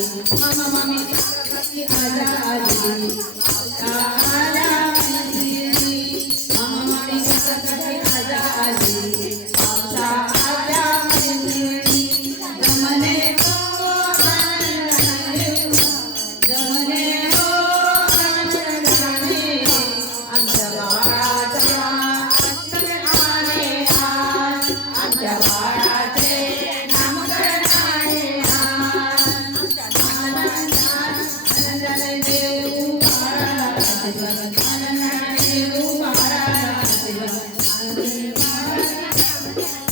हजारी हम mummy Saraswati Hazari Thank you.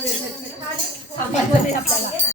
Sampai saya.